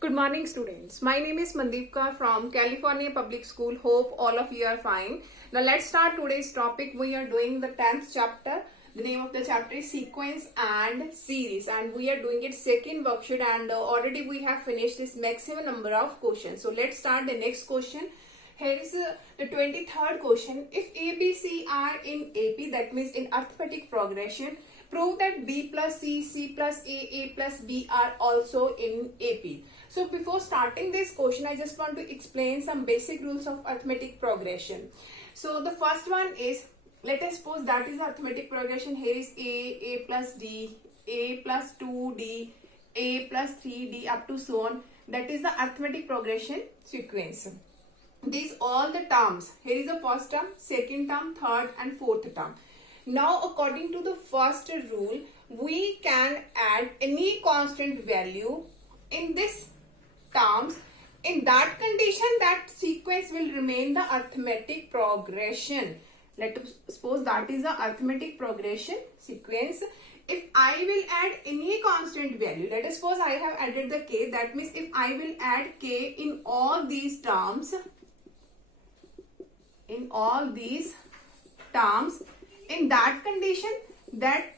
Good morning, students. My name is Mandeepka from California Public School. Hope all of you are fine. Now let's start today's topic. We are doing the 10th chapter. The name of the chapter is Sequence and Series, and we are doing it second worksheet, and already we have finished this maximum number of questions. So let's start the next question. Here is the 23rd question. If A, B, C are in AP, that means in arithmetic progression, prove that B plus C, C plus A plus B are also in AP. So before starting this question, I just want to explain some basic rules of arithmetic progression. So the first one is, let us suppose that is arithmetic progression. Here is A plus D, A plus 2D, A plus 3D up to so on. That is the arithmetic progression sequence. These all the terms. Here is the first term, second term, third and fourth term. Now according to the first rule, we can add any constant value in this terms. In that condition, that sequence will remain the arithmetic progression. Let us suppose that is the arithmetic progression sequence. If I will add any constant value, let us suppose I have added the k, that means if I will add k in all these terms, in that condition, that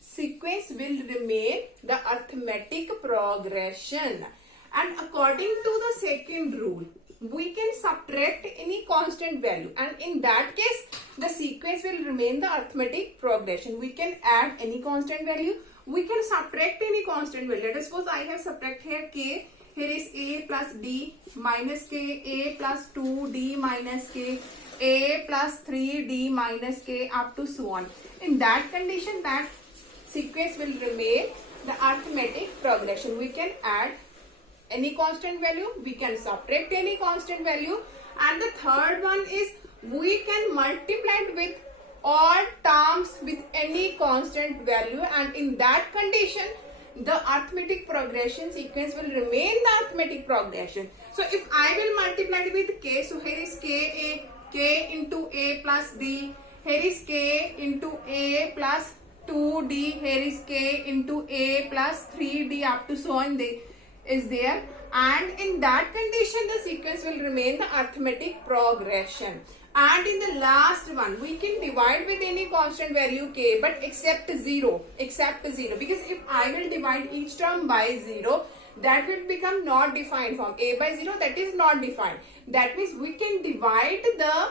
sequence will remain the arithmetic progression. And according to the second rule, we can subtract any constant value, and in that case the sequence will remain the arithmetic progression. We can add any constant value, we can subtract any constant value. Let us suppose I have subtract here k. Here is A plus D minus k, A plus 2D minus k, A plus 3D minus k up to so on. In that condition, that sequence will remain the arithmetic progression. We can add any constant value, we can subtract any constant value, and the third one is we can multiply it with all terms with any constant value, and in that condition the arithmetic progression sequence will remain the arithmetic progression. So if I will multiply it with k, so here is k into A plus D, here is k into A plus 2D, here is k into A plus 3D up to so on is there, and in that condition the sequence will remain the arithmetic progression. And in the last one, we can divide with any constant value k, but except 0, because if I will divide each term by 0, that will become not defined form. A by 0, that is not defined. That means we can divide the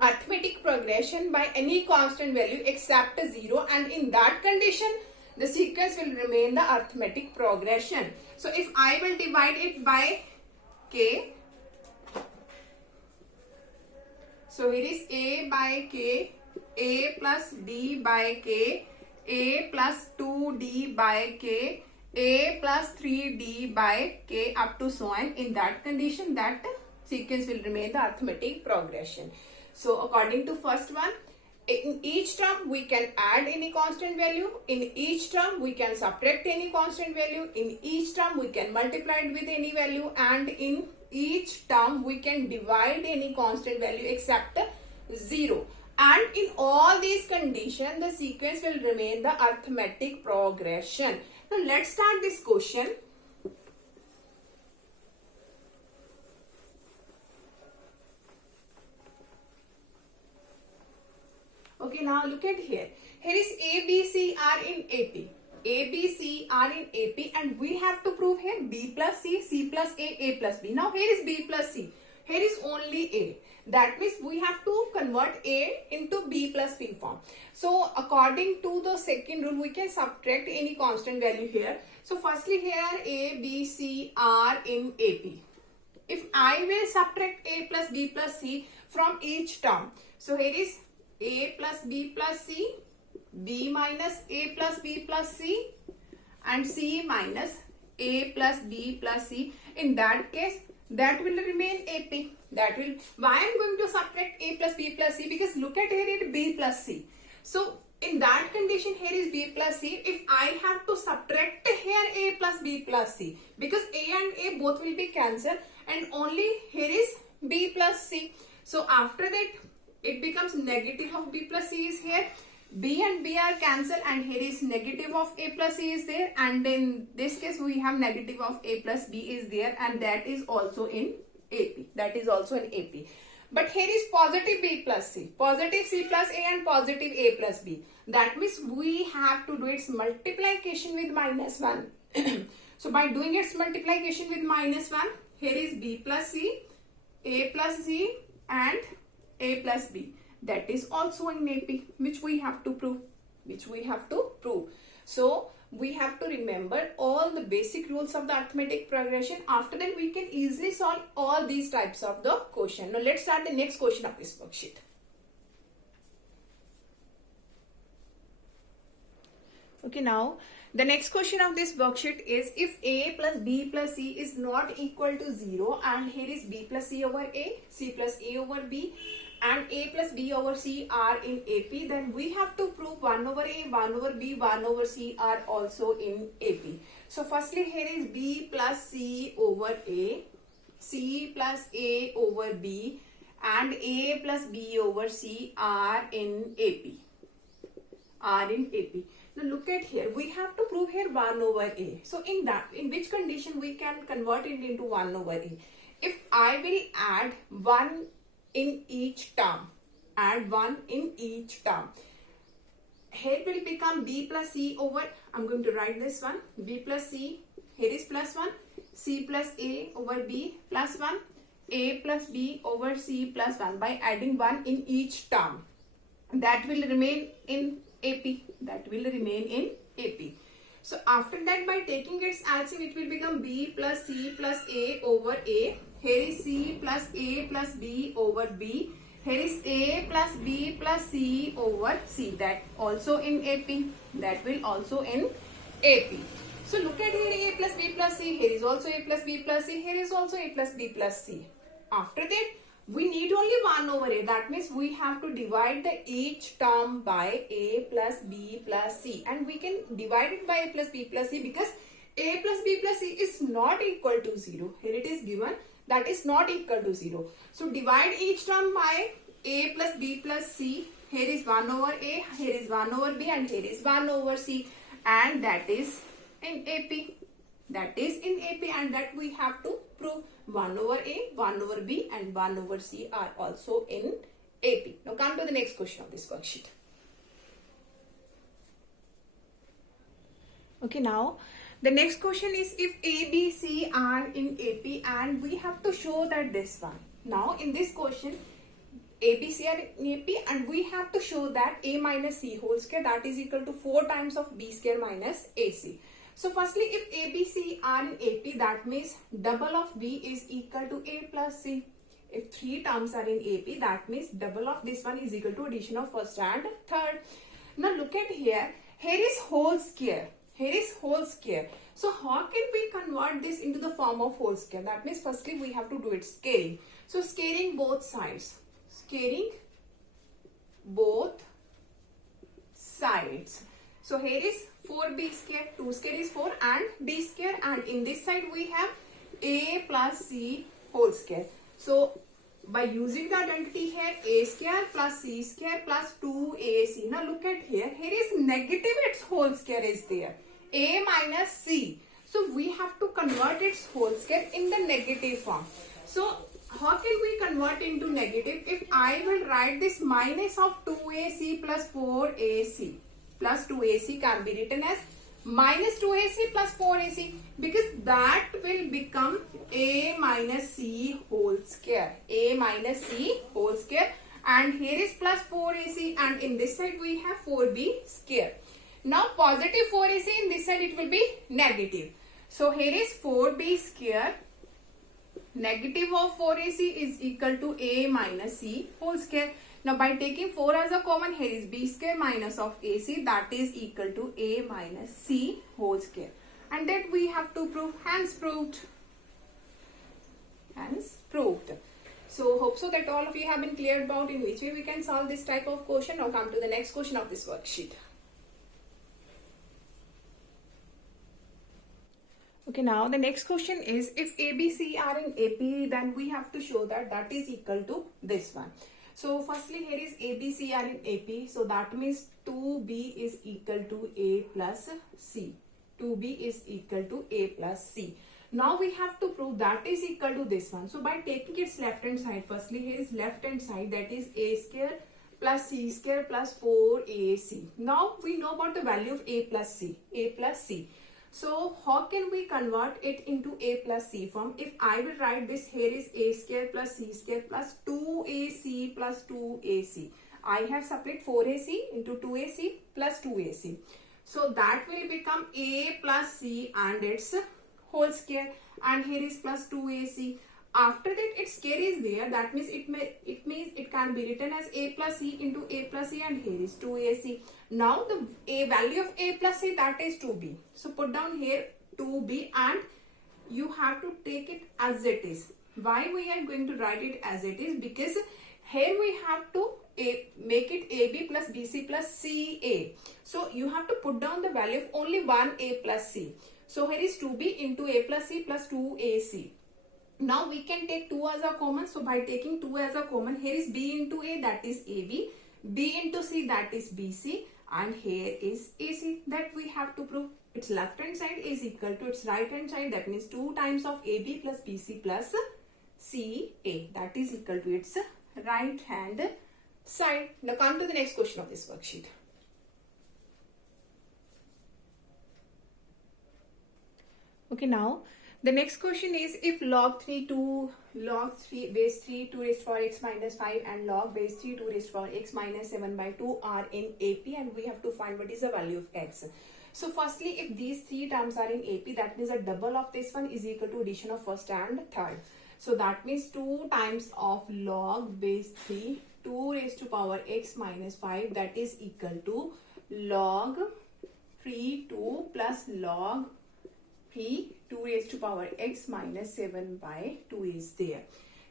arithmetic progression by any constant value except 0, and in that condition the sequence will remain the arithmetic progression. So if I will divide it by k, so here is A by k, A plus D by k, A plus 2D by k, A plus 3D by k up to so on. In that condition, that sequence will remain the arithmetic progression. So according to first one, in each term we can add any constant value, in each term we can subtract any constant value, in each term we can multiply it with any value, and in each term we can divide any constant value except 0. And in all these conditions the sequence will remain the arithmetic progression. Now let's start this question. Okay, now look at here. Here is A, B, C are in AP. A, B, C are in AP, and we have to prove here B plus C, C plus A plus B. Now here is B plus C. Here is only A. That means we have to convert A into B plus C form. So according to the second rule, we can subtract any constant value here. So firstly here A, B, C are in AP. If I will subtract A plus B plus C from each term, so here is A plus B plus C, B minus A plus B plus C, and C minus A plus B plus C. In that case, that will remain AP. That will, why I am going to subtract A plus B plus C? Because look at here, it B plus C. So in that condition, here is B plus C. If I have to subtract here A plus B plus C, because A and A both will be cancelled, and only here is B plus C. So after that, it becomes negative of B plus C is here. B and B are cancelled, and here is negative of A plus C is there, and in this case we have negative of A plus B is there, and that is also in AP. That is also in AP. But here is positive B plus C, positive C plus A and positive A plus B. That means we have to do its multiplication with minus 1. So by doing its multiplication with minus 1, here is B plus C, A plus C and A plus B. That is also in AP, which we have to prove. So we have to remember all the basic rules of the arithmetic progression. After that we can easily solve all these types of the question. Now let's start the next question of this worksheet. Okay, now the next question of this worksheet is if A plus B plus C is not equal to 0, and here is B plus C over A, C plus A over B, and A plus B over C are in AP, then we have to prove 1 over A, 1 over B, 1 over C are also in AP. So firstly here is B plus C over A, C plus A over B, and A plus B over C are in AP. Now look at here, we have to prove here 1 over A. So in which condition we can convert it into 1 over A? If I will add 1 in each term, here will become B plus C over, I'm going to write this one, B plus C, here is plus 1, C plus A over B plus 1, A plus B over C plus 1, by adding 1 in each term. That will remain in AP. So after that, by taking its LCM, it will become B plus C plus A over A. Here is C plus A plus B over B. Here is A plus B plus C over C. That also in AP. That will also in AP. So look at here, A plus B plus C. Here is also A plus B plus C. Here is also A plus B plus C. After that, we need only 1 over A. That means we have to divide each term by A plus B plus C. And we can divide it by A plus B plus C because A plus B plus C is not equal to 0. Here it is given that is not equal to 0. So divide each term by A plus B plus C. Here is 1 over A, here is 1 over B, and here is 1 over C. And that is in AP. And that we have to prove 1 over A, 1 over B, and 1 over C are also in AP. Now come to the next question of this worksheet. Okay, now the next question is if A, B, C are in AP, and we have to show that this one. Now in this question, A, B, C are in AP, and we have to show that A minus C whole square, that is equal to 4 times of B square minus AC. So firstly, if A, B, C are in AP, that means double of B is equal to A plus C. If 3 terms are in AP, that means double of this one is equal to addition of first and third. Now look at here. Here is whole square. So how can we convert this into the form of whole square? That means firstly we have to do it scaling. So scaling both sides. So here is 4b square, 2 square is 4 and b square, and in this side we have a plus c whole square. So by using the identity here, a square plus c square plus 2ac. Now look at here, here is negative its whole square is there, a minus c. So we have to convert its whole square in the negative form. So how can we convert into negative? If I will write this minus of 2ac plus 4ac. Plus 2ac can be written as minus 2ac plus 4ac, because that will become a minus c whole square. And here is plus 4ac, and in this side we have 4b square. Now positive 4ac, in this side it will be negative. So here is 4b square. Negative of 4ac is equal to a minus c whole square. Now by taking 4 as a common, here is b square minus of ac, that is equal to a minus c whole square. And that we have to prove, hence proved. So hope so that all of you have been clear about in which way we can solve this type of question. Now come to the next question of this worksheet. Okay, now the next question is if ABC are in AP, then we have to show that that is equal to this one. So firstly here is A, B, C are in AP. So that means 2B is equal to A plus C. 2B is equal to A plus C. Now we have to prove that is equal to this one. So by taking its left hand side, firstly here is left hand side, that is A square plus C square plus 4AC. Now we know about the value of A plus C. A plus C. So how can we convert it into A plus C form? If I will write this, here is A square plus C square plus 2AC plus 2AC. I have subtracted 4AC into 2AC plus 2AC. So that will become A plus C and its whole square, and here is plus 2AC. After that its square is there, that means it can be written as A plus C into A plus C, and here is 2AC. Now the A value of A plus C, that is 2B. So put down here 2B and you have to take it as it is. Why we are going to write it as it is? Because here we have to make it AB plus BC plus CA. So you have to put down the value of only one A plus C. So here is 2B into A plus C plus 2AC. Now we can take 2 as a common. So by taking 2 as a common, here is B into A, that is AB. B into C, that is BC. And here is AC, that we have to prove. Its left hand side is equal to its right hand side. That means 2 times of AB plus BC plus CA. That is equal to its right hand side. Now come to the next question of this worksheet. Okay, now the next question is, if log 3 base 3 2 raised to power x minus 5 and log base 3 2 raised to power x minus 7 by 2 are in AP, and we have to find what is the value of x. So firstly, if these three terms are in AP, that means a double of this one is equal to addition of first and third. So that means 2 times of log base 3 2 raised to power x minus 5, that is equal to log 3 2 plus log 3 2 raised to power x minus 7 by 2 is there.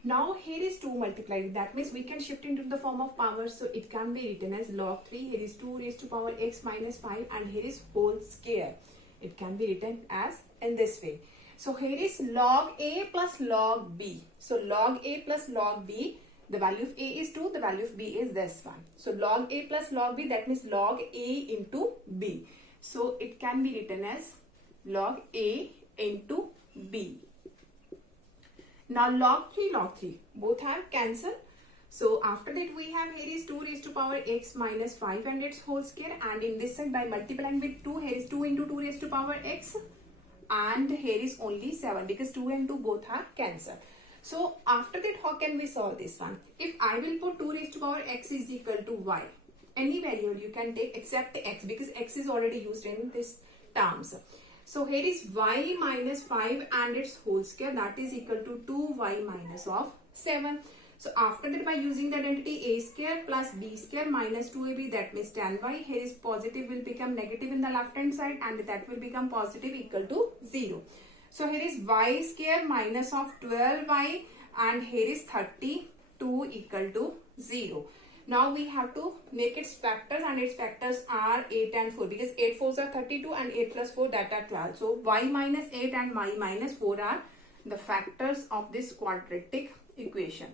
Now here is 2 multiplied. That means we can shift into the form of power. So it can be written as log 3. Here is 2 raised to power x minus 5 and here is whole square. It can be written as in this way. So here is log A plus log B. So log A plus log B, the value of A is 2, the value of B is this one. So log A plus log B, that means log A into B. So it can be written as log A into B. Now log 3 both have cancel. So after that we have here is 2 raised to power x minus 5 and its whole square, and in this side by multiplying with 2, here is 2 into 2 raised to power x, and here is only 7 because 2 and 2 both are cancelled. So after that how can we solve this one? If I will put 2 raised to power x is equal to y, any variable you can take except x, because x is already used in this terms. So here is y minus 5 and its whole square, that is equal to 2y minus of 7. So after that by using the identity a square plus b square minus 2ab, that means 10y. Here is positive will become negative in the left hand side and that will become positive equal to 0. So here is y square minus of 12y and here is 32 equal to 0. Now we have to make its factors, and its factors are 8 and 4 because 8 4s are 32 and 8 plus 4 that are 12. So y minus 8 and y minus 4 are the factors of this quadratic equation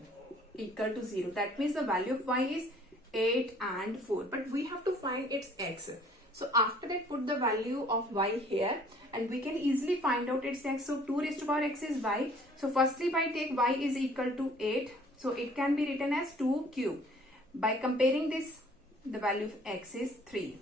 equal to 0. That means the value of y is 8 and 4, but we have to find its x. So after that put the value of y here and we can easily find out its x. So 2 raised to power x is y. So firstly by take y is equal to 8. So it can be written as 2 cube. By comparing this, the value of x is 3.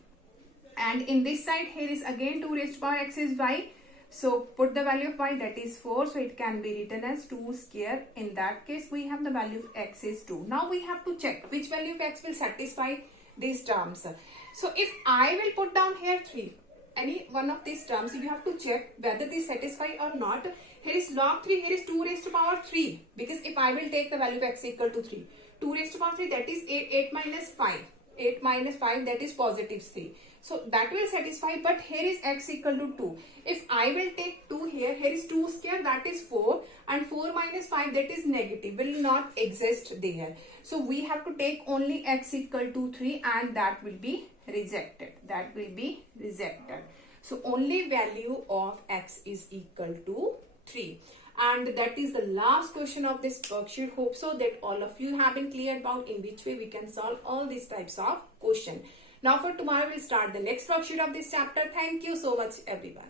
And in this side here is again 2 raised to power x is y. So put the value of y, that is 4. So it can be written as 2 square. In that case we have the value of x is 2. Now we have to check which value of x will satisfy these terms. So if I will put down here 3, any one of these terms, you have to check whether they satisfy or not. Here is log 3, here is 2 raised to power 3, because if I will take the value of x equal to 3, 2 raised to power 3, that is 8 minus 5. 8 minus 5, that is positive 3. So that will satisfy, but here is x equal to 2. If I will take 2 here, here is 2 square, that is 4, and 4 minus 5, that is negative, will not exist there. So we have to take only x equal to 3 and that will be rejected. That will be rejected. So only value of x is equal to 3. and that is the last question of this worksheet. Hope so that all of you have been clear about in which way we can solve all these types of question. Now for tomorrow we'll start the next worksheet of this chapter. Thank you so much everyone.